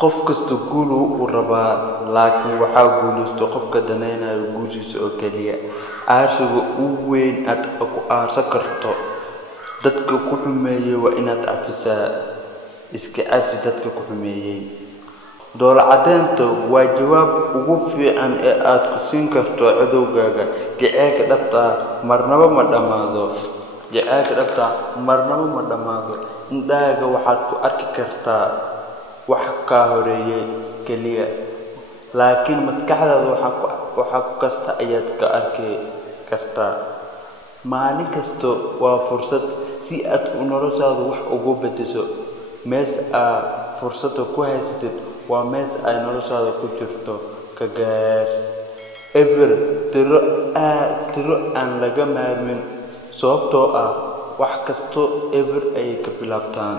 qof kasta guulu uu rabaa laakiin waxaa guulaysto qofka danaynayo guushiisa oo kaliya aashiga ugu weyn aad ku aasan karto dadka ku xumeeyay waa inaad cafisaa iska cafi dadka ku xumeeyay doolacadeynta waa jawaab ugu fiican ee aad ku siin karto cadowgaaga jaceylka dhabta marnaba ma dhamaado indhaaga waxaad ku arki kartaa wax ka horeeyay kaliya laakiin maskaxdaada waxa kasta ayaad ka arki kartaa maalin kasta waa fursad si aad noloshaada wax ugu bedesho meesha fursada ku haysatid waa meesha ay noloshaada ku jirto ka gaar ever tiro aan laga maarmin sababtoo ah wax kasto ever ay ka bilaabtaan